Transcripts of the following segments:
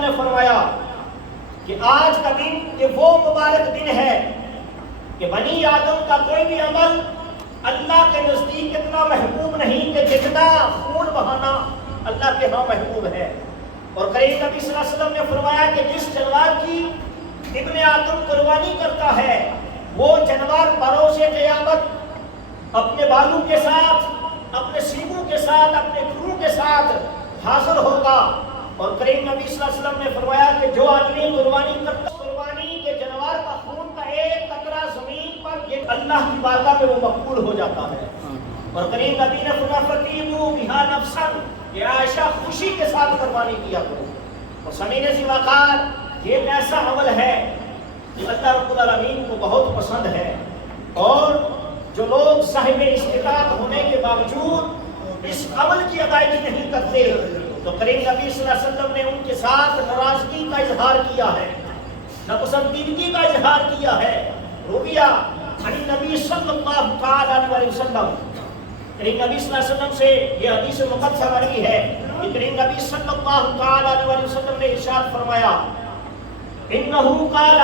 السلام نے فرمایا کہ آج کا دن یہ وہ مبارک دن ہے کہ بنی آدم کا کوئی بھی عمل اللہ کے نزدیک اتنا محبوب نہیں کہ جتنا خون بہانا اللہ کے ہاں محبوب ہے۔ اور کریم نبی صلی اللہ علیہ وسلم نے فرمایا کہ جس جانور کی ابن آدم قربانی کرتا ہے وہ جانور بروز قیامت اپنے بالوں کے ساتھ، اپنے سینگوں کے ساتھ، اپنے کھروں کے ساتھ حاضر ہوگا۔ اور کریم نبی صلی اللہ علیہ وسلم نے فرمایا کہ جو آدمی قربانی کرتا ہے، قربانی کے جانور کا خون کا ایک قطرہ زمین پر یہ اللہ کی بارگاہ میں وہ مقبول ہو جاتا ہے۔ اور کریم نبی نے فرمایا فَتِیبُوا بِهَا نَفْسًا کہ عائشہ خوشی کے ساتھ قربانی کیا کرو۔ اور سمعین ذی وقار یہ ایک ایسا عمل ہے جو اللہ رب العالمین کو بہت پسند ہے، اور جو لوگ صاحب استطاعت ہونے کے باوجود اس عمل کی ادائیگی نہیں کرتے تو کریم نبی صلی اللہ علیہ وسلم نے ان کے ساتھ ناراضگی کا اظہار کیا ہے، ناپسندیدگی کا اظہار کیا ہے۔ رویہ عن نبی صلی اللہ تعالی علیہ وسلم، کریم نبی صلی اللہ علیہ وسلم سے یہ حدیث مقدسہ مروی ہے کہ کریم نبی صلی اللہ تعالی علیہ وسلم نے ارشاد فرمایا انہو قال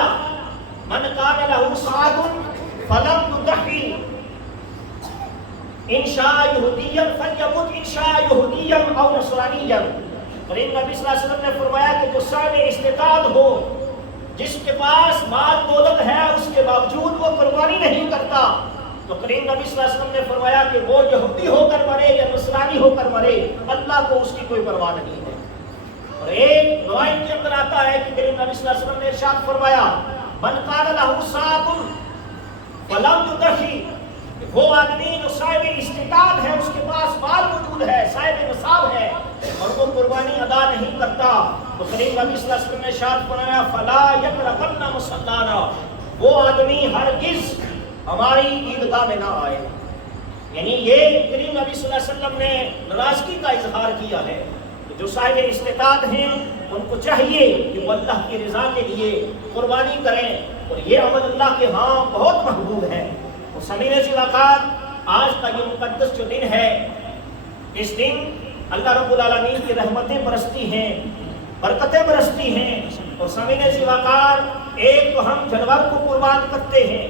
من کان لہ صاع فلم یضحی ان شاء یہودیا فلیمت ان شاء یہودیا او نصرانیا۔ کریم نبی صلی اللہ علیہ وسلم نے فرمایا کہ جو صاحب استطاعت ہو، جس کے پاس مال دولت ہے، اس کے باوجود وہ قربانی نہیں کرتا تو کریم نبی صلی اللہ علیہ وسلم نے فرمایا کہ وہ یہودی ہو کر مرے یا نصرانی ہو کر مرے، اللہ کو اس کی کوئی پرواہ نہیں ہے۔ اور ایک روایت کے اندر آتا ہے کہ کریم نبی صلی اللہ علیہ وسلم نے ارشاد فرمایا من کان لہ صاع فلم یضحی، وہ آدمی جو صاحب استطاعت ہے، اس کے پاس مال موجود ہے، صاحب نصاب ہے، اور وہ قربانی ادا نہیں کرتا تو کریم نبی صلی اللہ علیہ وسلم نے ارشاد فرمایا فلا یقربن مصلانا، وہ آدمی ہرگز ہماری عیدگاہ میں نہ آئے۔ یعنی یہ کریم نبی صلی اللہ علیہ وسلم نے ناراضگی کا اظہار کیا ہے کہ جو صاحب استطاعت ہیں ان کو چاہیے کہ وہ اللہ کی رضا کے لیے قربانی کریں، اور یہ عمل اللہ کے ہاں بہت محبوب ہے۔ اور سمعین ذی وقار آج کا یہ مقدس جو دن ہے، اس دن اللہ رب العالمین کی رحمتیں برستی ہیں، برکتیں برستی ہیں۔ اور سمعین ذی وقار ایک تو ہم جانور کو قربان کرتے ہیں،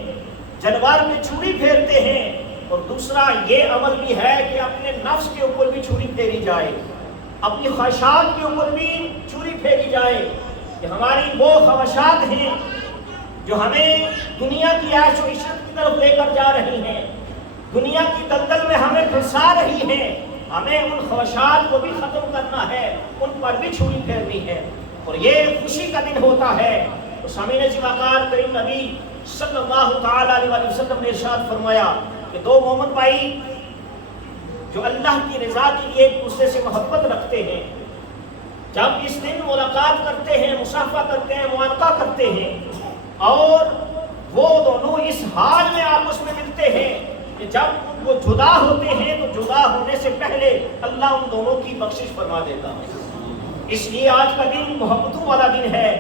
جانور پہ چھری پھیرتے ہیں، اور دوسرا یہ عمل بھی ہے کہ اپنے نفس کے اوپر بھی چھری پھیری جائے، اپنی خواہشات کے اوپر بھی چھری پھیری جائے کہ ہماری وہ خواہشات ہیں جو ہمیں دنیا کی عیش و عشرت کی طرف لے کر جا رہی ہیں، دنیا کی دلدل میں ہمیں پھنسا رہی ہیں، ہمیں ان خواہشات کو بھی ختم کرنا ہے، ان پر بھی چھری پھیرنی ہے، اور یہ خوشی کا دن ہوتا ہے۔ تو سامعین ذی وقار کریم نبی صلی اللہ تعالی علیہ وسلم نے ارشاد فرمایا کہ دو مومن بھائی جو اللہ کی رضا کے لیے ایک دوسرے سے محبت رکھتے ہیں، جب اس دن ملاقات کرتے ہیں، مصافحہ کرتے ہیں، معانقہ کرتے ہیں، اور وہ دونوں اس حال میں آپس میں ملتے ہیں کہ جب وہ جدا ہوتے ہیں تو جدا ہونے سے پہلے اللہ ان دونوں کی بخشش فرما دیتا ہے۔ اس لیے آج کا دن محبتوں والا دن ہے۔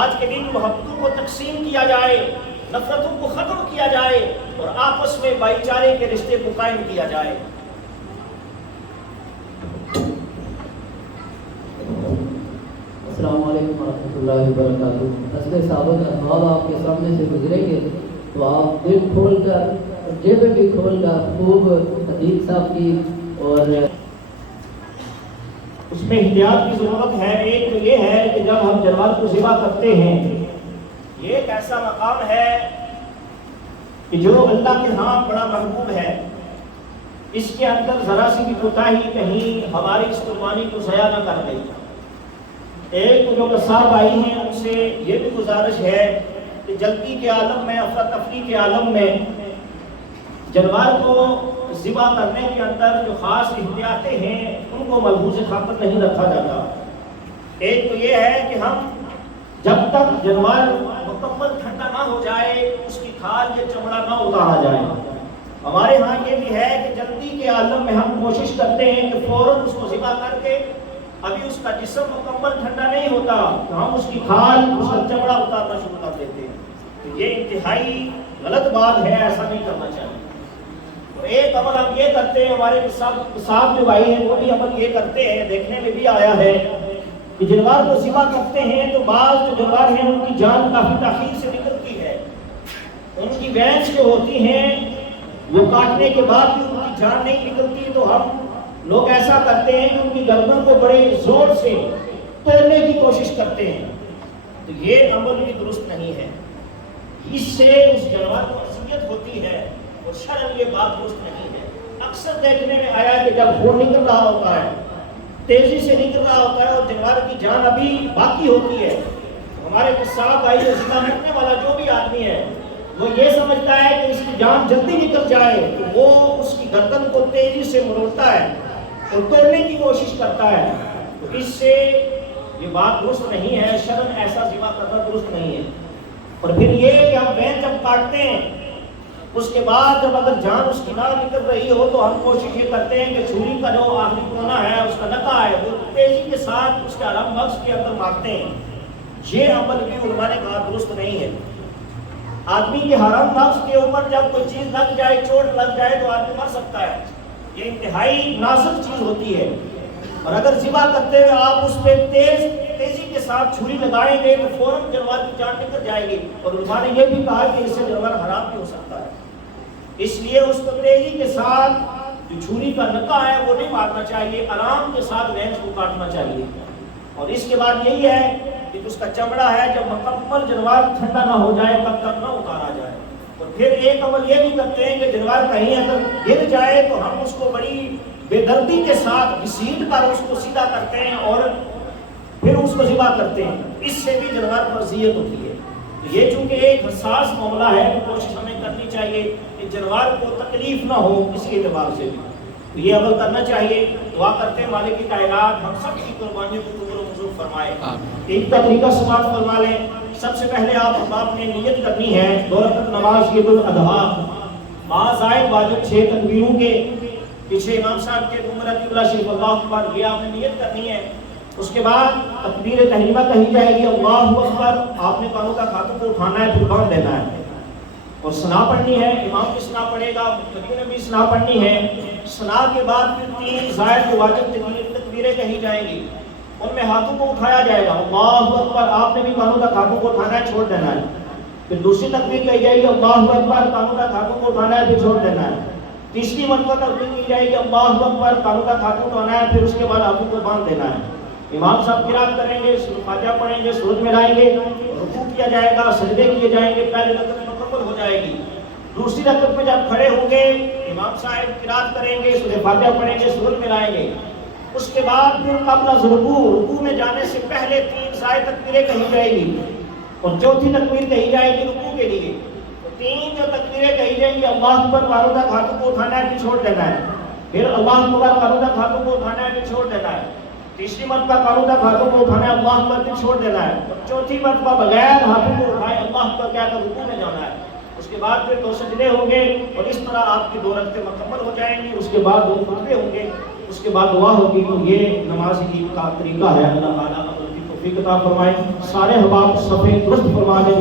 آج کے دن محبتوں کو تقسیم کیا جائے، نفرتوں کو ختم کیا جائے، اور آپس میں بھائی چارے کے رشتے کو قائم کیا جائے۔ السلام علیکم ورحمۃ اللہ وبرکاتہ۔ حضرت صاحب احوال آپ کے سامنے سے گزریں گے تو آپ دل کھول کر، جیب بھی کھول کر خوب حدیث صاحب کی اور اس میں احتیاط کی ضرورت ہے۔ ایک تو یہ ہے کہ جب ہم جانور کو ذبح کرتے ہیں، یہ ایک ایسا مقام ہے کہ جو اللہ کے ہاں بڑا محبوب ہے، اس کے اندر ذرا سی بھی کوتاہی کہیں ہماری اس قربانی کو ضائع نہ کر دے۔ ایک جو قصاب آئی ہیں ان سے یہ بھی گزارش ہے کہ جلدی کے عالم میں، افراتفری کے عالم میں جانور کو ذبح کرنے کے اندر جو خاص احتیاطیں ہیں ان کو ملحوظ خاطر نہیں رکھا جاتا۔ ایک تو یہ ہے کہ ہم جب تک جانور مکمل ٹھنڈا نہ ہو جائے، اس کی کھال یا چمڑا نہ اتارا جائے۔ ہمارے ہاں یہ بھی ہے کہ جلدی کے عالم میں ہم کوشش کرتے ہیں کہ فوراً اس کو ذبح کر کے، ابھی اس کا جسم مکمل ٹھنڈا نہیں ہوتا تو ہم اس کی کھال، اس کا چمڑا اتارنا شروع کر دیتے ہیں۔ تو یہ انتہائی غلط بات ہے، ایسا نہیں کرنا چاہیے۔ تو ایک عمل ہم یہ کرتے ہیں، ہمارے صاحب جو بھائی ہیں وہ بھی عمل یہ کرتے ہیں، دیکھنے میں بھی آیا ہے کہ جانور کو ذبح کرتے ہیں تو بعض جو جانور ہیں ان کی جان کافی تاخیر سے نکلتی ہے، ان کی وینس جو ہوتی ہیں وہ کاٹنے کے بعد بھی ان کی جان نہیں نکلتی، تو ہم لوگ ایسا کرتے ہیں کہ ان کی گردن کو بڑے زور سے توڑنے کی کوشش کرتے ہیں، تو یہ عمل بھی درست نہیں ہے، اس سے اس جانور کو اذیت ہوتی ہے اور شرعاً یہ بات درست نہیں ہے۔ اکثر دیکھنے میں آیا کہ جب خون نکل رہا ہوتا ہے، تیزی سے نکل رہا ہوتا ہے اور جانور کی جان ابھی باقی ہوتی ہے، ہمارے قصاب بھائی جو ذبح کرنے والا جو بھی آدمی ہے وہ یہ سمجھتا ہے کہ اس کی جان جلدی نکل جائے تو وہ اس کی گردن کو تیزی سے مروڑتا ہے اور توڑنے کی کوشش کرتا ہے، تو اس سے یہ بات درست نہیں ہے، شرعاً ایسا ذبح کرنا درست نہیں ہے۔ اور پھر یہ کہ ہم وین جب کاٹتے ہیں اس کے بعد جب اگر جان اس کی نہ نکل رہی ہو تو ہم کوشش یہ کرتے ہیں کہ چھری کا جو آخری کونا ہے اس کا نکا ہے وہ تیزی کے ساتھ اس کے حرام مغز کے اندر مارتے ہیں، یہ عمل بھی علماء نے کہا درست نہیں ہے۔ آدمی کے حرام مغز کے اوپر جب کوئی چیز لگ جائے، چوٹ لگ جائے تو آدمی مر سکتا ہے، یہ انتہائی نازک چیز ہوتی ہے، اور اگر ذبح کرتے ہوئے آپ اس پہ تیزی کے ساتھ چھری لگائیں گے تو فوراً جانور کی جان نکل جائے گی، اور علماء نے یہ بھی کہا کہ اس سے جانور حرام بھی ہو سکتا ہے، اس لیے اس کو تیزی کے ساتھ جو چھری کا نکا ہے وہ نہیں مارنا چاہیے، آرام کے ساتھ رینج کو کاٹنا چاہیے۔ اور اس کے بعد یہی ہے کہ اس کا چمڑا ہے جب مکمل جانور ٹھنڈا نہ ہو جائے تب تک نہ اتارا جائے، اور پھر ایک عمل یہ بھی کرتے ہیں کہ جانور کہیں اگر گر جائے تو ہم اس کو بڑی بے دردی کے ساتھ گھسیٹ کر اس کو سیدھا کرتے ہیں اور پھر اس کو ذبح کرتے ہیں، اس سے بھی جانور پر اذیت ہوتی ہے۔ یہ چونکہ ایک حساس معاملہ ہے تو کوشش ہمیں کرنی چاہیے کہ جانور کو تکلیف نہ ہو کسی اعتبار سے بھی، یہ عمل کرنا چاہیے۔ دعا کرتے ہیں مالک کائنات ہم سب کی قربانیوں کو قبول و منظور فرمائے۔ ایک کا طریقہ سماعت فرما لیں، سب سے پہلے آپ نے نیت کرنی ہے 2 رکعت نماز عید الاضحیٰ مع زائد واجب 6 تکبیروں کے پیچھے امام صاحب کے عمرۃ اللہ شریف اللہ اکبر، یہ آپ نے نیت کرنی ہے۔ اس کے بعد تکبیر تحریمہ کہی جائے گی اللہ اکبر، آپ نے کانوں کا ہاتھوں کو اٹھانا ہے، پھر باندھ دینا ہے اور ثنا پڑھنی ہے، امام کی ثنا پڑھے گا، مقتدی نے بھی ثنا پڑھنی ہے۔ ثنا کے بعد پھر 3 زائد واجب تکبیریں کہی جائیں گی، ان میں ہاتھوں کو اٹھایا جائے گا اللہ اکبر، آپ نے بھی کانوں کا ہاتھوں کو اٹھانا ہے، چھوڑ دینا ہے۔ پھر دوسری تکبیر کہی جائے گی اللہ اکبر، کانوں کا ہاتھوں کو اٹھانا ہے، پھر چھوڑ دینا ہے۔ تیسری مرتبہ تکبیر کی جائے گی اللہ اکبر، کانوں کا ہاتھوں کو اٹھانا ہے، پھر اس کے بعد ہاتھوں کو باندھ دینا ہے۔ امام صاحب قرات کریں گے، فاتحہ پڑھیں گے، سورج ملائیں گے، رکوع کیا جائے گا، سجدے کیے جائیں گے، پہلی رکعت مکمل ہو جائے گی۔ دوسری رکعت میں جب کھڑے ہوں گے امام صاحب قرات کریں گے، سورہ فاتحہ پڑھیں گے، سورج ملائیں گے، اس کے بعد پھر قبل رکوع میں جانے سے پہلے 3 زائد تکبیریں کہی جائے گی اور چوتھی تکبیر کہی جائے گی رکوع کے لیے۔ 3 جو تکبیریں کہی جائیں گی اللہ اکبر، کانوں تک ہاتھوں کو اٹھانا ہے، پھر چھوڑ دینا ہے، پھر اللہ اکبر، کانوں تک ہاتھوں کو اٹھانا ہے، پھر چھوڑ دینا ہے، تیسری مرتبہ کانوں تک ہاتھوں کو اٹھانا ہے اللہ اکبر، پھر چھوڑ دینا ہے، اور چوتھی مرتبہ بغیر ہاتھوں کو اٹھائے اللہ اکبر کہہ کر رکوع میں جانا ہے۔ اس کے بعد پھر 2 سجدے ہوں گے اور اس طرح آپ کی 2 رکعتیں مکمل ہو جائیں گی۔ اس کے بعد 2 خطبے ہوں گے، اس کے بعد دعا ہوگی۔ یہ نماز عید کا طریقہ ہے، اللہ تعالیٰ عمل کی توفیق عطا فرمائے۔ سارے احباب صفیں درست فرما دیں۔